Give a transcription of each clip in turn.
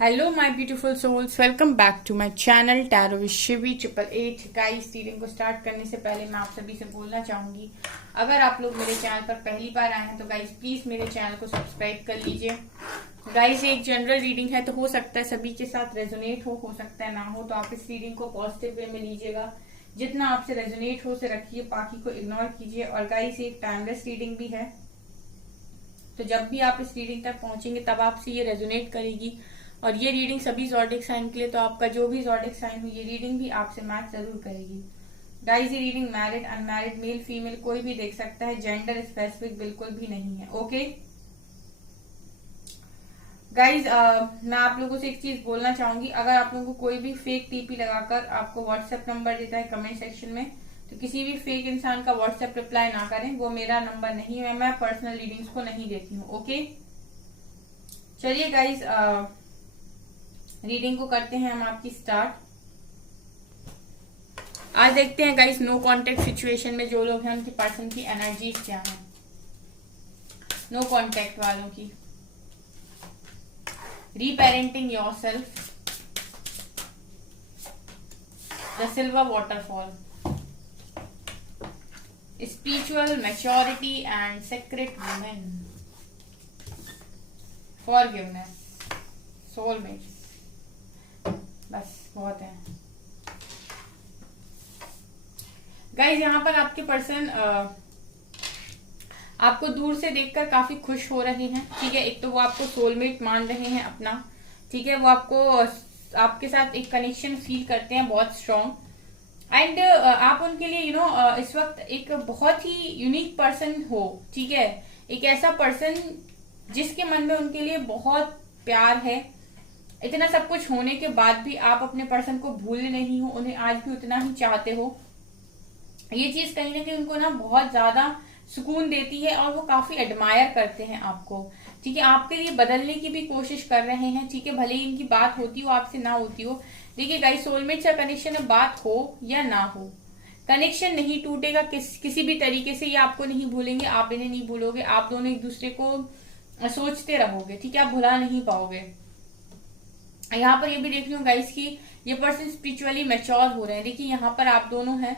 Hello my beautiful souls, welcome back to my channel tarot with Shivi 888। Guys, reading को start करने से पहले मैं आप सभी से बोलना चाहूंगी, अगर आप लोग मेरे चैनल पर पहली बार आए हैं तो गाइस प्लीज मेरे चैनल को सब्सक्राइब कर लीजिए। गाइस, एक जनरल रीडिंग है तो हो सकता है सभी के साथ रेजोनेट हो सकता है ना हो, तो आप इस रीडिंग को पॉजिटिव वे में लीजिएगा। जितना आपसे रेजोनेट हो उसे रखिए, बाकी को इग्नोर कीजिए। और गाइस, एक टाइमलेस रीडिंग भी है, तो जब भी आप इस रीडिंग तक पहुंचेंगे तब आपसे ये रेजोनेट करेगी। और ये रीडिंग सभी ज़ोडिक साइन के लिए, तो आपका जो भी ज़ोडिक साइन हो ये रीडिंग भी आपसे मैच जरूर करेगी। गाइस, ये reading married unmarried male female कोई भी देख सकता है, जेंडर स्पेसिफिक बिल्कुल भी नहीं है। ओके गाइज, मैं आप लोगों से एक चीज बोलना चाहूंगी, अगर आप लोगों को कोई भी फेक टीपी लगाकर आपको व्हाट्सएप नंबर देता है कमेंट सेक्शन में, तो किसी भी फेक इंसान का व्हाट्सएप रिप्लाई ना करें, वो मेरा नंबर नहीं है, मैं पर्सनल रीडिंग्स को नहीं देती हूँ। ओके, चलिए गाइज, रीडिंग को करते हैं हम आपकी स्टार्ट। आज देखते हैं गाइस, नो कांटेक्ट सिचुएशन में जो लोग हैं उनकी पर्सन की एनर्जीज क्या है। नो कांटेक्ट वालों की reparenting yourself, the silver waterfall, spiritual maturity and secret women, forgiveness, soulmate. बस बहुत है गाइज। यहाँ पर आपके पर्सन आपको दूर से देखकर काफी खुश हो रहे हैं। ठीक है, एक तो वो आपको सोलमेट मान रहे हैं अपना। ठीक है, वो आपके साथ एक कनेक्शन फील करते हैं बहुत स्ट्रॉन्ग। एंड आप उनके लिए इस वक्त एक बहुत ही यूनिक पर्सन हो। ठीक है, एक ऐसा पर्सन जिसके मन में उनके लिए बहुत प्यार है। इतना सब कुछ होने के बाद भी आप अपने पर्सन को भूले नहीं हो, उन्हें आज भी उतना ही चाहते हो। ये चीज कहीं ना कहीं उनको ना बहुत ज्यादा सुकून देती है और वो काफी एडमायर करते हैं आपको। ठीक है, आपके लिए बदलने की भी कोशिश कर रहे हैं। ठीक है, भले ही इनकी बात होती हो आपसे ना होती हो। देखिए गाइस, सोलमेट से कनेक्शन में बात हो या ना हो, कनेक्शन नहीं टूटेगा किसी भी तरीके से। ये आपको नहीं भूलेंगे, आप इन्हें नहीं भूलोगे, आप दोनों एक दूसरे को सोचते रहोगे। ठीक है, आप भुला नहीं पाओगे। यहाँ पर ये भी देख रही हूँ गाइस की ये पर्सन स्पिरिचुअली मैच्योर हो रहे हैं। देखिए यहाँ पर आप दोनों हैं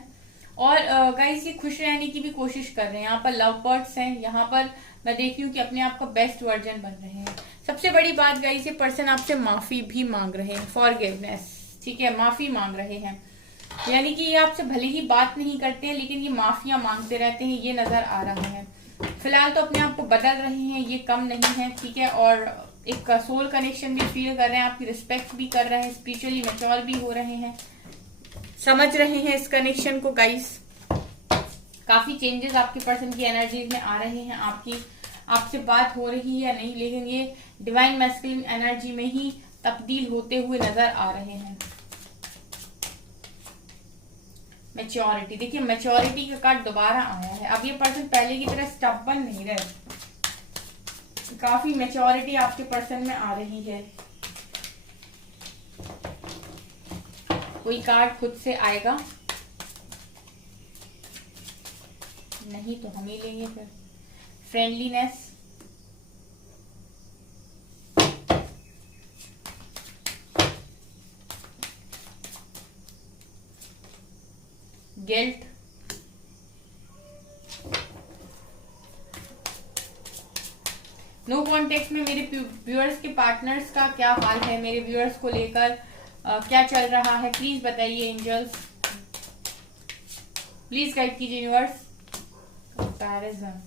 और गाइस ये खुश रहने की भी कोशिश कर रहे हैं। यहाँ पर लव बर्ड्स हैं, यहाँ पर मैं देख रही हूँ कि अपने आप का बेस्ट वर्जन बन रहे हैं। सबसे बड़ी बात गाइस, ये पर्सन आपसे माफी भी मांग रहे हैं, फॉरगिवनेस। ठीक है, माफी मांग रहे हैं, यानी कि ये आपसे भले ही बात नहीं करते हैं लेकिन ये माफिया मांगते रहते हैं, ये नजर आ रहा है। फिलहाल तो अपने आप को बदल रहे हैं, ये कम नहीं है। ठीक है, और एक सोल कनेक्शन भी फील कर रहे हैं, आपकी रिस्पेक्ट भी कर रहे हैं, स्पिरिचुअली मैच्योर भी हो रहे हैं, समझ रहे हैं इस कनेक्शन को गाइस। काफी चेंजेस आपके पर्सन की एनर्जीज में आ रहे हैं। आपसे बात हो रही है या नहीं, लेकिन ये डिवाइन मैस्कुलिन एनर्जी में ही तब्दील होते हुए नजर आ रहे हैं। मैच्योरिटी, देखिए मैच्योरिटी का कार्ड दोबारा आया है। अब ये पर्सन पहले की तरह स्टबन नहीं रहे, काफी मैच्योरिटी आपके पर्सन में आ रही है। कोई कार्ड खुद से आएगा, नहीं तो हम ही लेंगे फिर। फ्रेंडलीनेस, गिल्ट, नो कॉन्टेक्ट में मेरे व्यूअर्स के पार्टनर्स का क्या हाल है, मेरे व्यूअर्स को लेकर क्या चल रहा है, प्लीज बताइए एंजल्स, प्लीज गाइड कीजिए universe. Comparison,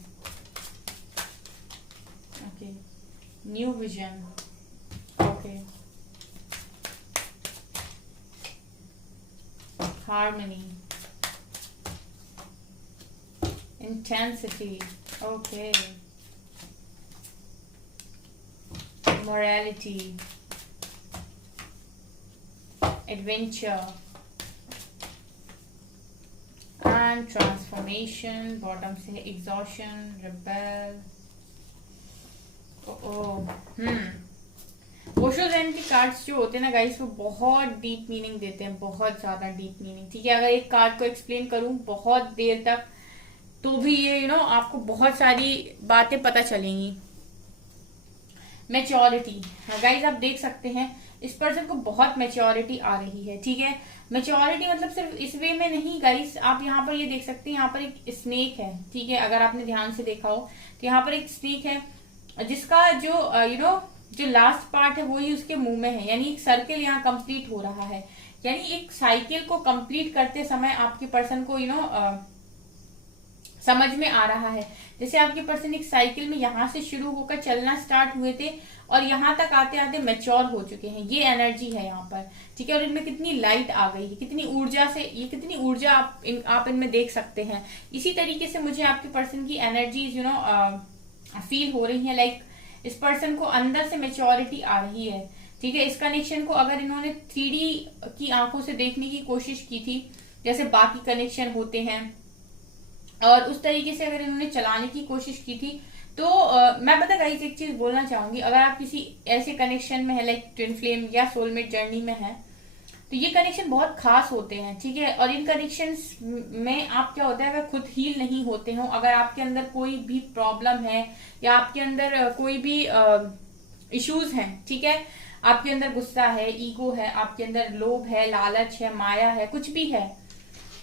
okay, new vision, okay, harmony, intensity, okay, morality, adventure and transformation। Bottom से exhaustion, rebel, ओशो ज़ेन के कार्ड्स जो होते हैं ना गाइस, वो बहुत डीप मीनिंग देते हैं, बहुत ज्यादा डीप मीनिंग। ठीक है, अगर एक कार्ड को एक्सप्लेन करूं बहुत देर तक तो भी ये आपको बहुत सारी बातें पता चलेंगी। मैच्योरिटी। गाइज आप देख सकते हैं इस पर्सन को बहुत मैच्योरिटी आ रही है, ठीक है। मैच्योरिटी मतलब सिर्फ इस वे में नहीं गाइस, आप यहाँ पर ये देख सकते हैं, यहाँ पर एक स्नेक है, ठीक है। अगर आपने ध्यान से देखा हो तो यहाँ पर एक स्नेक है जिसका जो जो लास्ट पार्ट है वही उसके मुंह में है, यानी एक सर्किल यहाँ कंप्लीट हो रहा है। यानी एक साइकिल को कंप्लीट करते समय आपके पर्सन को समझ में आ रहा है। जैसे आपके पर्सन एक साइकिल में यहाँ से शुरू होकर चलना स्टार्ट हुए थे और यहाँ तक आते आते मैच्योर हो चुके हैं, ये एनर्जी है यहाँ पर, ठीक है। और इनमें कितनी लाइट आ गई है, कितनी ऊर्जा से, ये कितनी ऊर्जा आप इनमें देख सकते हैं। इसी तरीके से मुझे आपके पर्सन की एनर्जीज फील हो रही है। लाइक इस पर्सन को अंदर से मैच्योरिटी आ रही है, ठीक है। इस कनेक्शन को अगर इन्होंने 3D की आंखों से देखने की कोशिश की थी, जैसे बाकी कनेक्शन होते हैं, और उस तरीके से अगर इन्होंने चलाने की कोशिश की थी, तो मैं पता गाइस एक चीज बोलना चाहूंगी, अगर आप किसी ऐसे कनेक्शन में है लाइक ट्विन फ्लेम या सोलमेट जर्नी में है, तो ये कनेक्शन बहुत खास होते हैं, ठीक है। और इन कनेक्शंस में आप क्या होता है, अगर खुद हील नहीं होते हो, अगर आपके अंदर कोई भी प्रॉब्लम है या आपके अंदर कोई भी इश्यूज हैं, ठीक है, आपके अंदर गुस्सा है, ईगो है, आपके अंदर लोभ है, लालच है, माया है, कुछ भी है,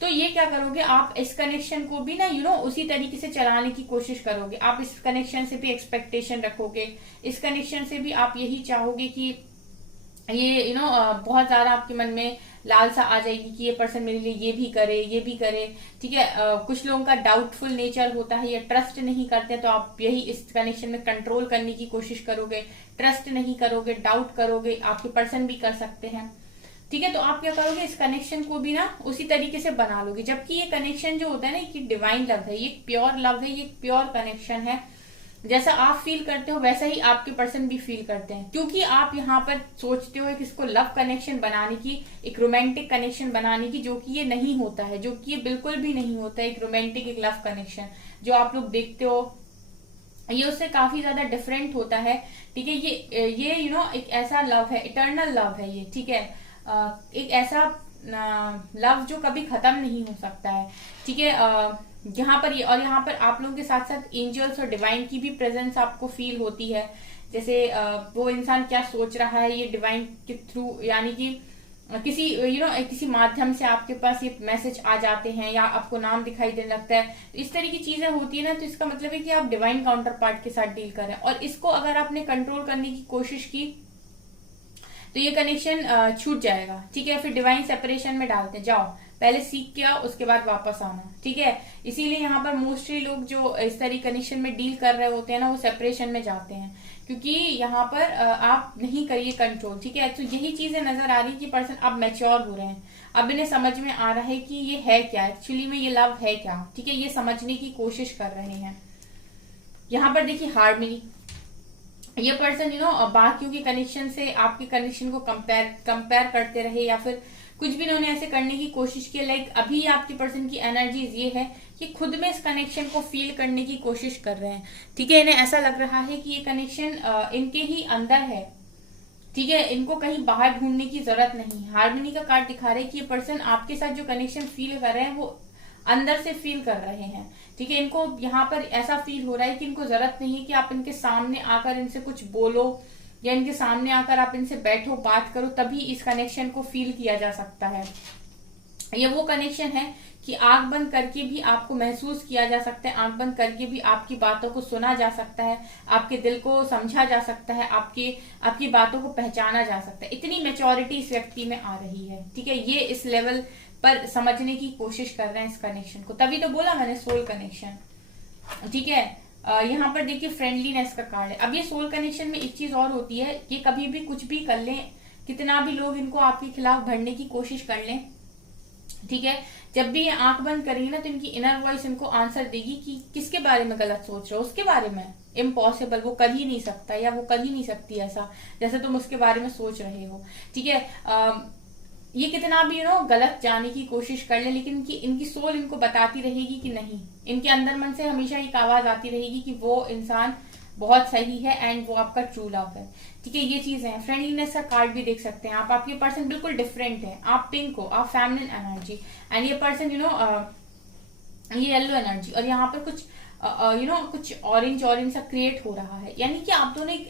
तो ये क्या करोगे, आप इस कनेक्शन को भी ना उसी तरीके से चलाने की कोशिश करोगे। आप इस कनेक्शन से भी एक्सपेक्टेशन रखोगे, इस कनेक्शन से भी आप यही चाहोगे कि ये बहुत ज्यादा आपके मन में लालसा आ जाएगी कि ये पर्सन मेरे लिए ये भी करे, ये भी करे, ठीक है। कुछ लोगों का डाउटफुल नेचर होता है, ये ट्रस्ट नहीं करते, तो आप यही इस कनेक्शन में कंट्रोल करने की कोशिश करोगे। ट्रस्ट नहीं करोगे, डाउट करोगे, आपके पर्सन भी कर सकते हैं, ठीक है। तो आप क्या करोगे, इस कनेक्शन को भी ना उसी तरीके से बना लोगे। जबकि ये कनेक्शन जो होता है ना, ये डिवाइन लव है, ये प्योर लव है, ये प्योर कनेक्शन है। जैसा आप फील करते हो वैसा ही आपके पर्सन भी फील करते हैं, क्योंकि आप यहाँ पर सोचते हो कि इसको लव कनेक्शन बनाने की, एक रोमांटिक कनेक्शन बनाने की, जो कि ये नहीं होता है, जो कि ये बिल्कुल भी नहीं होता है। एक रोमांटिक एक लव कनेक्शन जो आप लोग देखते हो, ये उससे काफी ज्यादा डिफरेंट होता है, ठीक है। ये एक ऐसा लव है, इटर्नल लव है ये, ठीक है। एक ऐसा लव जो कभी खत्म नहीं हो सकता है, ठीक है। यहाँ पर आप लोगों के साथ साथ एंजल्स और डिवाइन की भी प्रेजेंस आपको फील होती है। जैसे वो इंसान क्या सोच रहा है, ये डिवाइन के थ्रू, यानी कि किसी किसी माध्यम से आपके पास ये मैसेज आ जाते हैं, या आपको नाम दिखाई देने लगता है, इस तरह की चीजें होती है ना, तो इसका मतलब है कि आप डिवाइन काउंटर पार्ट के साथ डील कर रहे हैं। और इसको अगर आपने कंट्रोल करने की कोशिश की तो ये कनेक्शन छूट जाएगा, ठीक है। फिर डिवाइन सेपरेशन में डालते हैं, जाओ पहले सीख के आओ, उसके बाद वापस आना, ठीक है। इसीलिए यहाँ पर मोस्टली लोग जो इस तरह कनेक्शन में डील कर रहे होते हैं ना, वो सेपरेशन में जाते हैं, क्योंकि यहाँ पर आप नहीं करिए कंट्रोल, ठीक है। तो यही चीजें नजर आ रही कि पर्सन अब मैच्योर हो रहे हैं, अब इन्हें समझ में आ रहा है कि ये है क्या, एक्चुअली में ये लव है क्या, ठीक है। ये समझने की कोशिश कर रहे हैं। यहाँ पर देखिए हार्मनी, ये पर्सन बाकियों के कनेक्शन से आपके कनेक्शन को कंपेयर करते रहे, या फिर कुछ भी इन्होंने ऐसे करने की कोशिश की। लाइक अभी आपके पर्सन की एनर्जीज ये है कि खुद में इस कनेक्शन को फील करने की कोशिश कर रहे हैं, ठीक है। इन्हें ऐसा लग रहा है कि ये कनेक्शन इनके ही अंदर है, ठीक है, इनको कहीं बाहर ढूंढने की जरूरत नहीं। हार्मनी का कार्ड दिखा रहे हैं कि ये पर्सन आपके साथ जो कनेक्शन फील कर रहे हैं वो अंदर से फील कर रहे हैं, ठीक है। इनको यहाँ पर ऐसा फील हो रहा है कि इनको जरूरत नहीं है कि आप इनके सामने आकर इनसे कुछ बोलो, या इनके सामने आकर आप इनसे बैठो, बात करो, तभी इस कनेक्शन को फील किया जा सकता है। ये वो कनेक्शन है कि आंख बंद करके भी आपको महसूस किया जा सकता है, आंख बंद करके भी आपकी बातों को सुना जा सकता है, आपके दिल को समझा जा सकता है, आपकी बातों को पहचाना जा सकता है। इतनी मैच्योरिटी इस व्यक्ति में आ रही है, ठीक है। ये इस लेवल पर समझने की कोशिश कर रहे हैं इस कनेक्शन को, तभी तो बोला मैंने सोल कनेक्शन, ठीक है। यहाँ पर देखिए फ्रेंडलीनेस का कार्ड है। अब ये सोल कनेक्शन में एक चीज और होती है, ये कभी भी कुछ भी कर लें, कितना भी लोग इनको आपके खिलाफ भरने की कोशिश कर लें, ठीक है, जब भी ये आंख बंद करेंगे ना, तो इनकी इनर वॉइस इनको आंसर देगी कि किसके बारे में गलत सोच रहे हो, उसके बारे में। इम्पॉसिबल, वो कर ही नहीं सकता या वो कर ही नहीं सकती ऐसा जैसे तुम उसके बारे में सोच रहे हो, ठीक है। ये कितना भी गलत जाने की कोशिश कर ले, लेकिन इनकी सोल इनको बताती रहेगी कि नहीं, इनके अंदर मन से हमेशा एक आवाज आती रहेगी कि वो इंसान बहुत सही है एंड वो आपका ट्रू लव है, ठीक है। ये चीजें हैं। फ्रेंडलीनेस का कार्ड भी देख सकते हैं आप, आपके पर्सन बिल्कुल डिफरेंट है, आप पिंक हो, आप फेमिनिन एनर्जी, एंड ये पर्सन ये येलो एनर्जी। और यहाँ पर कुछ कुछ ऑरेंज ऑरेंज सा क्रिएट हो रहा है, यानी कि आप दोनों एक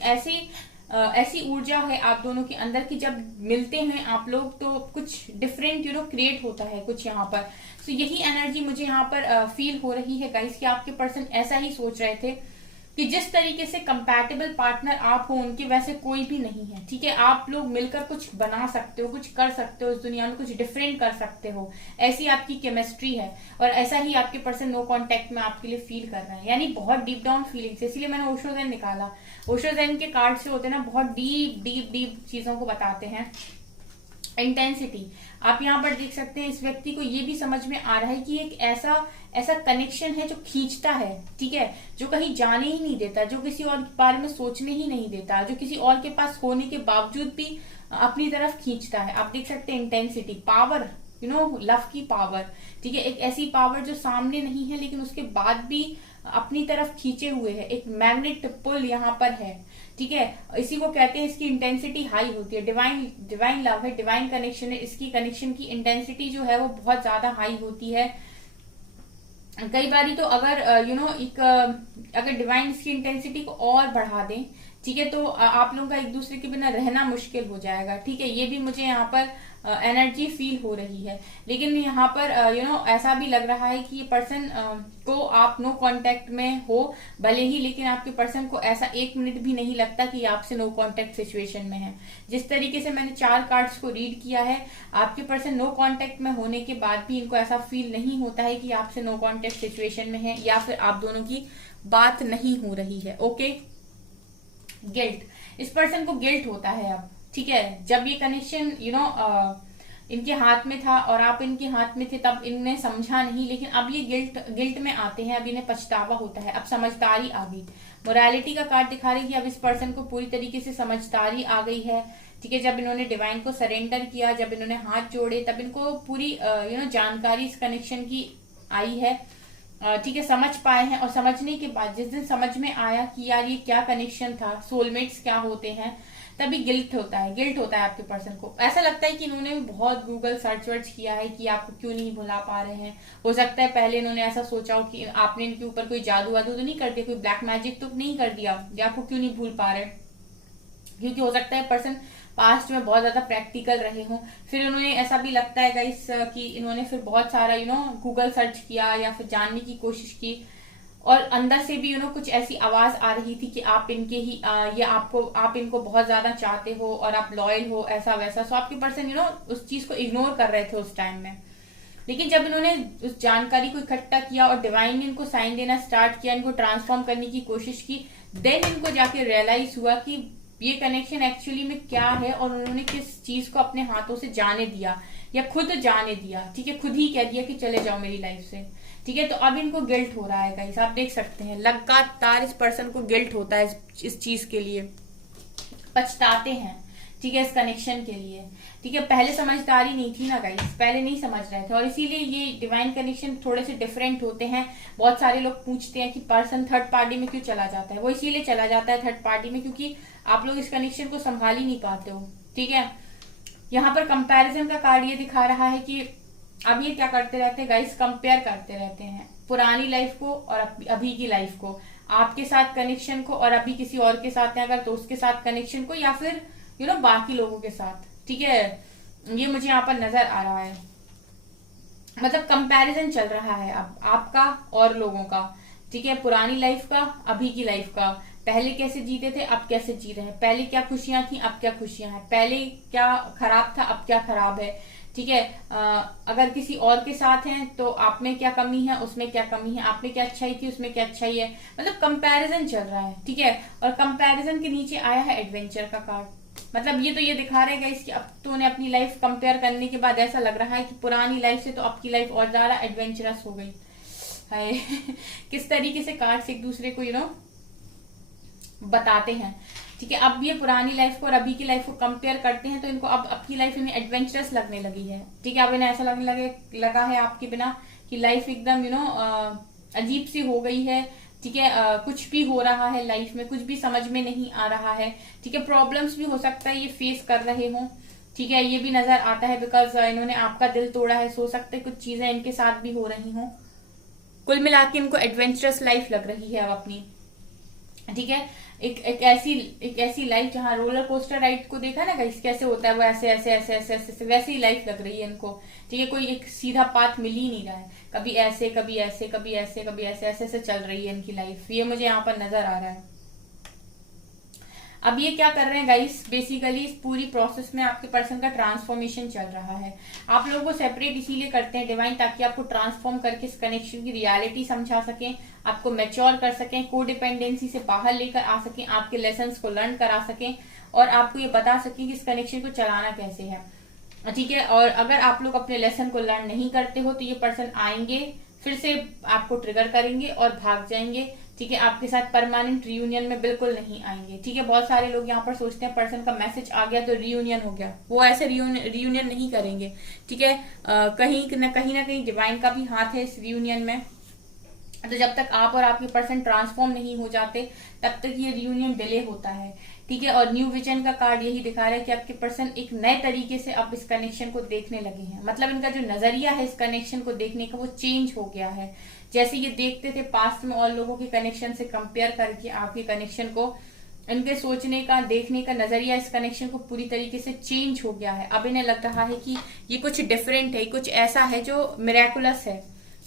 ऐसी ऊर्जा है आप दोनों के अंदर की जब मिलते हैं आप लोग तो कुछ डिफरेंट क्रिएट होता है कुछ यहाँ पर। तो यही एनर्जी मुझे यहाँ पर फील हो रही है गाइस कि आपके पर्सन ऐसा ही सोच रहे थे कि जिस तरीके से कंपैटिबल पार्टनर आप हो उनके वैसे कोई भी नहीं है, ठीक है। आप लोग मिलकर कुछ बना सकते हो, कुछ कर सकते हो, इस दुनिया में कुछ डिफरेंट कर सकते हो, ऐसी आपकी केमिस्ट्री है और ऐसा ही आपके पर्सन नो कांटेक्ट में आपके लिए फील कर रहे हैं, यानी बहुत डीप डाउन फीलिंग्स। इसलिए मैंने ओशो ज़ेन निकाला। ओशो ज़ेन के कार्ड से होते हैं ना, बहुत डीप डीप डीप चीजों को बताते हैं। इंटेंसिटी आप यहाँ पर देख सकते हैं, इस व्यक्ति को ये भी समझ में आ रहा है कि एक ऐसा कनेक्शन है जो खींचता है, ठीक है, जो कहीं जाने ही नहीं देता, जो किसी और के बारे में सोचने ही नहीं देता, जो किसी और के पास होने के बावजूद भी अपनी तरफ खींचता है। आप देख सकते हैं इंटेंसिटी, पावर, लव की पावर, ठीक है, एक ऐसी पावर जो सामने नहीं है लेकिन उसके बाद भी अपनी तरफ खींचे हुए है, एक मैग्नेट पुल यहाँ पर है, ठीक है। इसी को कहते हैं, इसकी इंटेंसिटी हाई होती है। डिवाइन लव है, डिवाइन कनेक्शन है, इसकी कनेक्शन की इंटेंसिटी जो है वो बहुत ज्यादा हाई होती है। कई बारी तो अगर अगर डिवाइन इसकी इंटेंसिटी को और बढ़ा दें, ठीक है, तो आप लोगों का एक दूसरे के बिना रहना मुश्किल हो जाएगा, ठीक है। ये भी मुझे यहाँ पर एनर्जी फील हो रही है। लेकिन यहाँ पर ऐसा भी लग रहा है कि ये पर्सन को आप नो कांटेक्ट में हो भले ही, लेकिन आपके पर्सन को ऐसा 1 मिनट भी नहीं लगता कि आपसे नो कांटेक्ट सिचुएशन में है। जिस तरीके से मैंने 4 कार्ड्स को रीड किया है, आपके पर्सन नो कांटेक्ट में होने के बाद भी इनको ऐसा फील नहीं होता है कि आपसे नो कांटेक्ट सिचुएशन में है या फिर आप दोनों की बात नहीं हो रही है। ओके, गिल्ट, इस पर्सन को गिल्ट होता है अब, ठीक है। जब ये कनेक्शन इनके हाथ में था और आप इनके हाथ में थे तब इनने समझा नहीं, लेकिन अब ये गिल्ट में आते हैं, अब इन्हें पछतावा होता है, अब समझदारी आ गई। मोरालिटी का कार्ड दिखा रही है कि अब इस पर्सन को पूरी तरीके से समझदारी आ गई है, ठीक है। जब इन्होंने डिवाइन को सरेंडर किया, जब इन्होंने हाथ जोड़े, तब इनको पूरी जानकारी इस कनेक्शन की आई है, ठीक है, समझ पाए हैं। और समझने के बाद जिस दिन समझ में आया कि यार ये क्या कनेक्शन था, सोलमेट्स क्या होते हैं, तभी गिल्ट होता है आपके पर्सन को। ऐसा लगता है कि इन्होंने भी बहुत गूगल सर्च वर्च किया है कि आपको क्यों नहीं भुला पा रहे हैं। हो सकता है पहले इन्होंने ऐसा सोचा हो कि आपने इनके ऊपर कोई जादू वादू तो नहीं कर दिया, कोई ब्लैक मैजिक तो नहीं कर दिया, या आपको क्यों नहीं भूल पा रहे, क्योंकि हो सकता है पर्सन पास्ट में बहुत ज्यादा प्रैक्टिकल रहे हों। फिर उन्होंने ऐसा भी लगता है गाइस कि इन्होंने फिर बहुत सारा गूगल सर्च किया या फिर जानने की कोशिश की, और अंदर से भी कुछ ऐसी आवाज आ रही थी कि आप इनके ही आप इनको बहुत ज्यादा चाहते हो और आप लॉयल हो, ऐसा वैसा। सो आपके पर्सन उस चीज को इग्नोर कर रहे थे उस टाइम में। लेकिन जब इन्होंने उस जानकारी को इकट्ठा किया और डिवाइन ने इनको साइन देना स्टार्ट किया, इनको ट्रांसफॉर्म करने की कोशिश की, देन इनको जाके रियलाइज हुआ कि ये कनेक्शन एक्चुअली में क्या है, और उन्होंने किस चीज को अपने हाथों से जाने दिया या खुद जाने दिया, ठीक है, खुद ही कह दिया कि चले जाओ मेरी लाइफ से, ठीक है। तो अब इनको गिल्ट हो रहा है गाइस, आप देख सकते हैं लगातार इस पर्सन को गिल्ट होता है इस चीज के लिए, पछताते हैं, ठीक है, इस कनेक्शन के लिए, ठीक है। पहले समझदारी नहीं थी ना गाइस, पहले नहीं समझ रहे थे, और इसीलिए ये डिवाइन कनेक्शन थोड़े से डिफरेंट होते हैं। बहुत सारे लोग पूछते हैं कि पर्सन थर्ड पार्टी में क्यों चला जाता है, वो इसीलिए चला जाता है थर्ड पार्टी में क्योंकि आप लोग इस कनेक्शन को संभाल ही नहीं पाते हो, ठीक है। यहाँ पर कंपैरिजन का कार्ड ये दिखा रहा है कि अब ये क्या करते रहते हैं गाइस, कंपेयर करते रहते हैं पुरानी लाइफ को और अभी की लाइफ को, आपके साथ कनेक्शन को और अभी किसी और के साथ है अगर तो उसके साथ कनेक्शन को, या फिर बाकी लोगों के साथ, ठीक है। ये मुझे यहाँ पर नजर आ रहा है, मतलब कंपैरिजन चल रहा है अब आपका और लोगों का, ठीक है, पुरानी लाइफ का अभी की लाइफ का। पहले कैसे जीते थे अब कैसे जी रहे हैं, पहले क्या खुशियां थी अब क्या खुशियां हैं, पहले क्या खराब था अब क्या खराब है, ठीक है। अगर किसी और के साथ हैं तो आप में क्या कमी है उसमें क्या कमी है, आप में क्या अच्छाई थी उसमें क्या अच्छाई है, मतलब कंपैरिजन चल रहा है, ठीक है। और कंपैरिजन के नीचे आया है एडवेंचर का कार्ड, मतलब ये दिखा रहेगा इसकी अब तो उन्हें अपनी लाइफ कंपेयर करने के बाद ऐसा लग रहा है कि पुरानी लाइफ से तो अब की लाइफ और ज्यादा एडवेंचरस हो गई है। किस तरीके से कार्ड्स एक दूसरे को बताते हैं, ठीक है। अब ये पुरानी लाइफ को और अभी की लाइफ को कंपेयर करते हैं तो इनको अब की लाइफ इन्हें एडवेंचरस लगने लगी है, ठीक है। अब इन्हें ऐसा लगने लगा है आपके बिना कि लाइफ एकदम अजीब सी हो गई है, ठीक है। कुछ भी हो रहा है लाइफ में, कुछ भी समझ में नहीं आ रहा है, ठीक है। प्रॉब्लम्स भी हो सकता है ये फेस कर रहे हो, ठीक है, ये भी नजर आता है बिकॉज इन्होंने आपका दिल तोड़ा है, सो सकते कुछ चीजें इनके साथ भी हो रही हों, कुल मिला के इनको एडवेंचरस लाइफ लग रही है अब अपनी, ठीक है। एक ऐसी लाइफ जहाँ रोलर कोस्टर राइड को देखा ना गाइस कैसे होता है, वो ऐसे ऐसे ऐसे ऐसे ऐसे, ऐसे वैसे ही लाइफ लग रही है इनको, ठीक है। कोई एक सीधा पाथ मिल ही नहीं रहा है, कभी ऐसे कभी ऐसे कभी ऐसे कभी ऐसे ऐसे ऐसे चल रही है इनकी लाइफ, ये मुझे यहाँ पर नजर आ रहा है। अब ये क्या कर रहे हैं गाइस, बेसिकली इस पूरी प्रोसेस में आपके पर्सन का ट्रांसफॉर्मेशन चल रहा है। आप लोगों को सेपरेट इसीलिए करते हैं डिवाइन, ताकि आपको ट्रांसफॉर्म करके इस कनेक्शन की रियलिटी समझा सकें, आपको मैच्योर कर सकें, कोडिपेंडेंसी से बाहर लेकर आ सकें, आपके लेसन्स को लर्न करा सकें, और आपको ये बता सकें कि इस कनेक्शन को चलाना कैसे है, ठीक है। और अगर आप लोग अपने लेसन को लर्न नहीं करते हो तो ये पर्सन आएंगे, फिर से आपको ट्रिगर करेंगे और भाग जाएंगे, ठीक है। आपके साथ परमानेंट रियूनियन में बिल्कुल नहीं आएंगे, ठीक है। बहुत सारे लोग यहाँ पर सोचते हैं पर्सन का मैसेज आ गया तो रियूनियन हो गया, वो ऐसे रियूनियन नहीं करेंगे, ठीक है। कहीं ना कहीं डिवाइन का भी हाथ है इस रियूनियन में। तो जब तक आप और आपके पर्सन ट्रांसफॉर्म नहीं हो जाते तब तक ये रियूनियन डिले होता है, ठीक है। और न्यू विजन का कार्ड यही दिखा रहा है कि आपके पर्सन एक नए तरीके से अब इस कनेक्शन को देखने लगे हैं, मतलब इनका जो नजरिया है इस कनेक्शन को देखने का वो चेंज हो गया है। जैसे ये देखते थे पास्ट में और लोगों के कनेक्शन से कंपेयर करके आपके कनेक्शन को, इनके सोचने का देखने का नजरिया इस कनेक्शन को पूरी तरीके से चेंज हो गया है। अब इन्हें लग रहा है कि ये कुछ डिफरेंट है, कुछ ऐसा है जो मिरेकुलस है,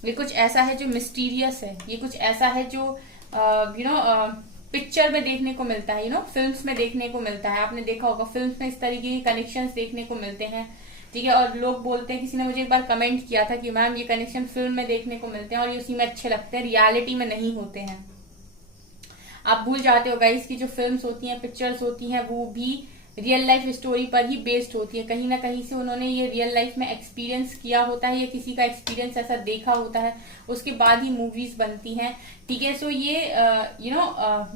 ये कुछ ऐसा है जो मिस्टीरियस है, ये कुछ ऐसा है जो पिक्चर में देखने को मिलता है, फिल्म्स में देखने को मिलता है। आपने देखा होगा फिल्म्स में इस तरीके के कनेक्शंस देखने को मिलते हैं, ठीक है। और लोग बोलते हैं, किसी ने मुझे एक बार कमेंट किया था कि मैम ये कनेक्शन फिल्म में देखने को मिलते हैं और ये उसी में अच्छे लगते हैं, रियलिटी में नहीं होते हैं। आप भूल जाते हो गाइस कि जो फिल्म्स होती हैं, पिक्चर्स होती हैं, वो भी रियल लाइफ स्टोरी पर ही बेस्ड होती है। कहीं ना कहीं से उन्होंने ये रियल लाइफ में एक्सपीरियंस किया होता है या किसी का एक्सपीरियंस ऐसा देखा होता है, उसके बाद ही मूवीज बनती हैं, ठीक है। सो ये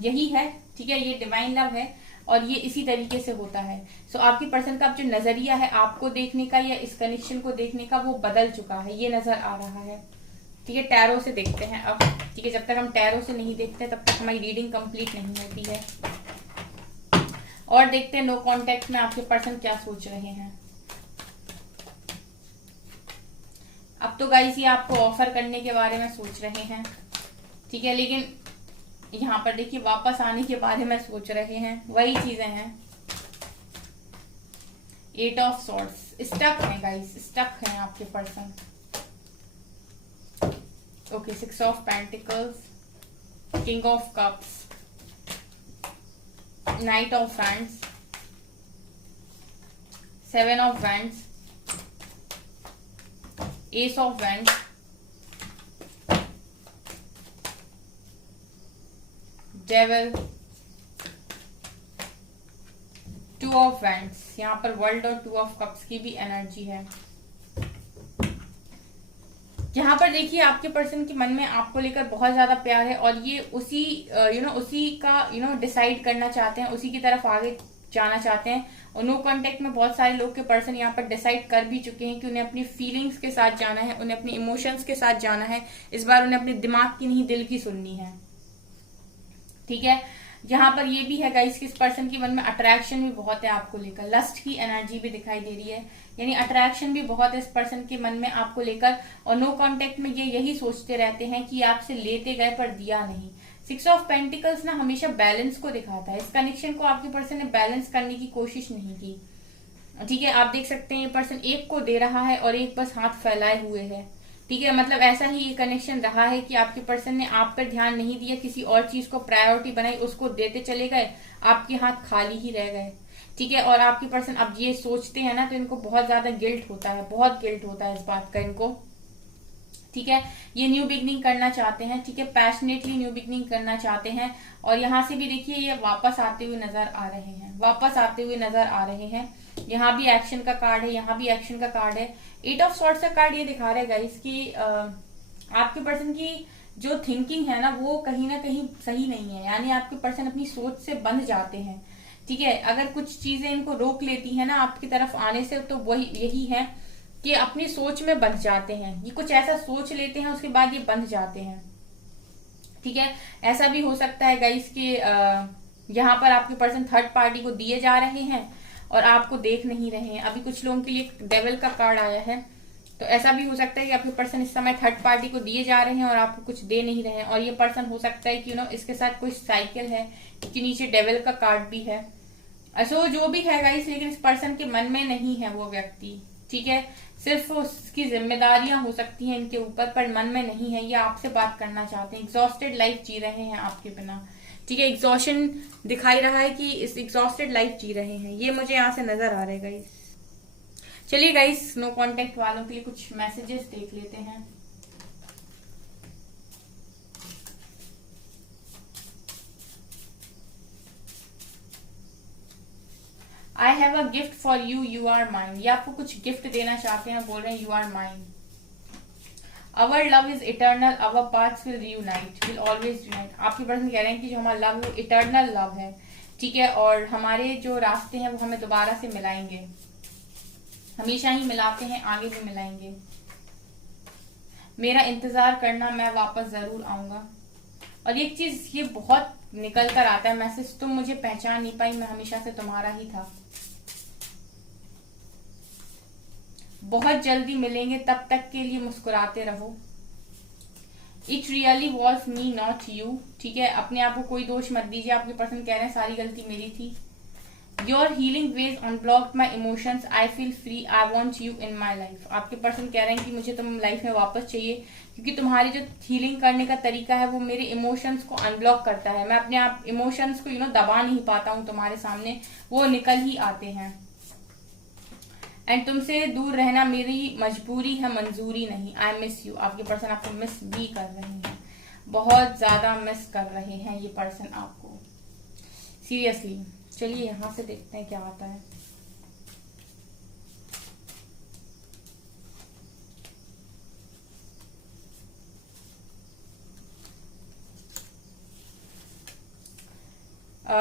यही है, ठीक है, ये डिवाइन लव है और ये इसी तरीके से होता है। सो आपकी पर्सन का जो नजरिया है आपको देखने का या इस कनेक्शन को देखने का वो बदल चुका है, ये नजर आ रहा है, ठीक है। टैरो से देखते हैं अब, ठीक है। जब तक हम टैरो से नहीं देखते तब तक हमारी रीडिंग कंप्लीट नहीं होती है। और देखते हैं नो कांटेक्ट में आपके पर्सन क्या सोच रहे हैं। अब तो गाइस ये आपको ऑफर करने के बारे में सोच रहे हैं, ठीक है, लेकिन यहाँ पर देखिए वापस आने के बारे में सोच रहे हैं, वही चीजें हैं। 8 ऑफ सॉर्ड्स, स्टक है गाइस, स्टक है आपके person. Okay, 6 of pentacles, king of cups, night of wands, 7 of wands, S of wands, devil, 2 of wands. यहाँ पर वर्ल्ड और 2 ऑफ कप्स की भी एनर्जी है। यहाँ पर देखिए आपके पर्सन के मन में आपको लेकर बहुत ज्यादा प्यार है और ये उसी उसी का डिसाइड करना चाहते हैं, उसी की तरफ आगे जाना चाहते हैं। और नो कांटेक्ट में बहुत सारे लोग के पर्सन यहाँ पर डिसाइड कर भी चुके हैं कि उन्हें अपनी फीलिंग्स के साथ जाना है, उन्हें अपनी इमोशंस के साथ जाना है। इस बार उन्हें अपने दिमाग की नहीं दिल की सुननी है, ठीक है। यहाँ पर ये भी है गाइस कि इस पर्सन के मन में अट्रैक्शन भी बहुत है आपको लेकर, लस्ट की एनर्जी भी दिखाई दे रही है, यानी अट्रैक्शन भी बहुत है इस पर्सन के मन में आपको लेकर। और नो कांटेक्ट में ये यही सोचते रहते हैं कि आपसे लेते गए पर दिया नहीं। 6 ऑफ पेंटिकल्स ना हमेशा बैलेंस को दिखाता है। इस कनेक्शन को आपके पर्सन ने बैलेंस करने की कोशिश नहीं की, ठीक है। आप देख सकते हैं ये पर्सन एक को दे रहा है और एक बस हाथ फैलाए हुए है, ठीक है। मतलब ऐसा ही ये कनेक्शन रहा है कि आपके पर्सन ने आप पर ध्यान नहीं दिया, किसी और चीज को प्रायोरिटी बनाई, उसको देते चले गए, आपके हाथ खाली ही रह गए, ठीक है। और आपके पर्सन अब ये सोचते हैं ना तो इनको बहुत ज्यादा गिल्ट होता है, बहुत गिल्ट होता है इस बात का इनको, ठीक है। ये न्यू बिगनिंग करना चाहते हैं, ठीक है, पैशनेटली न्यू बिगनिंग करना चाहते हैं। और यहाँ से भी देखिए ये वापस आते हुए नजर आ रहे हैं, वापस आते हुए नजर आ रहे हैं। यहाँ भी एक्शन का कार्ड है, यहाँ भी एक्शन का कार्ड है। 8 ऑफ सॉर्ड्स का कार्ड ये दिखा रहा है गाइस कि आपके पर्सन की जो थिंकिंग है ना वो कहीं ना कहीं सही नहीं है, यानी आपके पर्सन अपनी सोच से बंध जाते हैं, ठीक है। अगर कुछ चीजें इनको रोक लेती है ना आपकी तरफ आने से तो वही यही है कि अपनी सोच में बंध जाते हैं। ये कुछ ऐसा सोच लेते हैं उसके बाद ये बंध जाते हैं, ठीक है। ऐसा भी हो सकता है गाइस कि यहाँ पर आपके पर्सन थर्ड पार्टी को दिए जा रहे हैं और आपको देख नहीं रहे हैं। अभी कुछ लोगों के लिए डेविल का कार्ड आया है, तो ऐसा भी हो सकता है कि आपके पर्सन इस समय थर्ड पार्टी को दिए जा रहे हैं और आपको कुछ दे नहीं रहे हैं। और ये पर्सन हो सकता है कि इसके साथ कोई साइकिल है, क्योंकि नीचे डेविल का कार्ड भी है। सो जो भी है गाइस, लेकिन इस पर्सन के मन में नहीं है वो व्यक्ति, ठीक है। सिर्फ उसकी जिम्मेदारियां हो सकती हैं इनके ऊपर, पर मन में नहीं है। ये आपसे बात करना चाहते हैं, एग्जॉस्टेड लाइफ जी रहे हैं आपके बिना, ठीक है। एग्जॉशन दिखाई रहा है कि इस एग्जॉस्टेड लाइफ जी रहे हैं, ये मुझे यहाँ से नजर आ रहा है गाइस। चलिए गाइस, नो कांटेक्ट वालों के लिए कुछ मैसेजेस देख लेते हैं। I have a gift for you, you are mine. ये आपको कुछ गिफ्ट देना चाहते हैं, बोल रहे हैं you are mine. Our love is eternal, our paths will reunite, will always unite. आपके पर्सन कह रहे हैं कि जो हमारा लव है इटर्नल लव है, ठीक है, और हमारे जो रास्ते हैं वो हमें दोबारा से मिलाएंगे, हमेशा ही मिलाते हैं, आगे भी मिलाएंगे। मेरा इंतजार करना, मैं वापस जरूर आऊंगा। और एक चीज ये बहुत निकल कर आता है मैसेज, तुम मुझे पहचान नहीं पाई, मैं हमेशा से तुम्हारा ही था। बहुत जल्दी मिलेंगे, तब तक के लिए मुस्कुराते रहो। It really was me not you, ठीक है। अपने आप को कोई दोष मत दीजिए, आपके पर्सन कह रहे हैं सारी गलती मेरी थी। Your healing ways unblocked my emotions, I feel free, I want you in my life. आपके पर्सन कह रहे हैं कि मुझे तुम लाइफ में वापस चाहिए, क्योंकि तुम्हारी जो हीलिंग करने का तरीका है वो मेरे इमोशंस को अनब्लॉक करता है। मैं अपने आप इमोशंस को दबा नहीं पाता हूँ तुम्हारे सामने, वो निकल ही आते हैं। एंड तुमसे दूर रहना मेरी मजबूरी है, मंजूरी नहीं। I miss you. आपके पर्सन आपको मिस भी कर रहे हैं, बहुत ज्यादा मिस कर रहे हैं ये पर्सन आपको, सीरियसली। चलिए यहां से देखते हैं क्या आता है।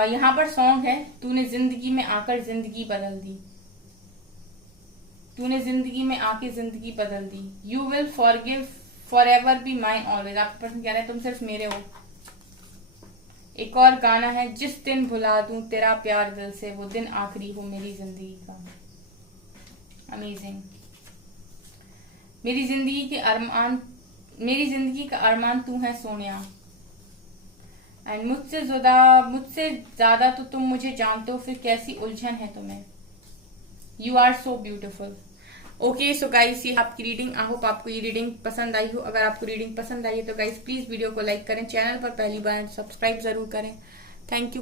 यहाँ पर सॉन्ग है, तूने जिंदगी में आकर जिंदगी बदल दी, तूने जिंदगी में आके जिंदगी बदल दी। You will forgive for ever be my always. आपका पर्सन कह रहे हैं तुम सिर्फ मेरे हो। एक और गाना है, जिस दिन भुला दूं तेरा प्यार दिल से, वो दिन आखिरी हो मेरी जिंदगी का। अमेजिंग। मेरी जिंदगी के अरमान, मेरी जिंदगी का अरमान तू है सोनिया। एंड मुझसे ज्यादा तो तुम मुझे जानते हो, फिर कैसी उलझन है तुम्हें। You are so beautiful. Okay so guys, ये आपकी रीडिंग। आई होप आपको ये रीडिंग पसंद आई हो। अगर आपको रीडिंग पसंद आई है तो गाइस प्लीज वीडियो को लाइक करें, चैनल पर पहली बार सब्सक्राइब जरूर करें। Thank you.